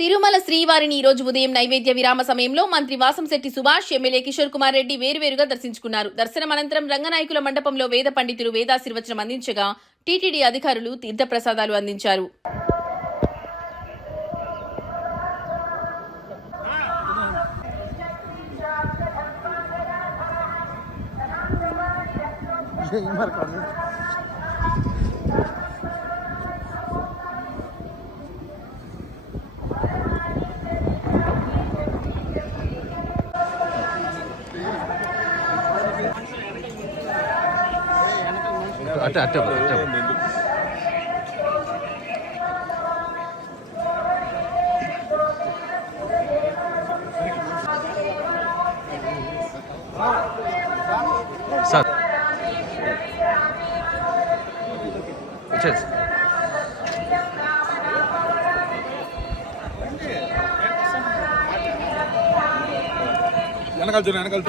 తిరుమల శ్రీవారిని ఈ రోజు ఉదయం నైవేద్య విరామ సమయంలో మంత్రి వాసంశెట్టి సుభాష్, ఎమ్మెల్యే కిషోర్ కుమార్ రెడ్డి వేరువేరుగా దర్శించుకున్నారు. దర్శనం అనంతరం రంగనాయకుల మండపంలో వేద పండితులు వేదాశీర్వచనం అందించగా టీటీడీ అధికారులు తీర్థప్రసాదాలు అందించారు. సార్ వెనకాల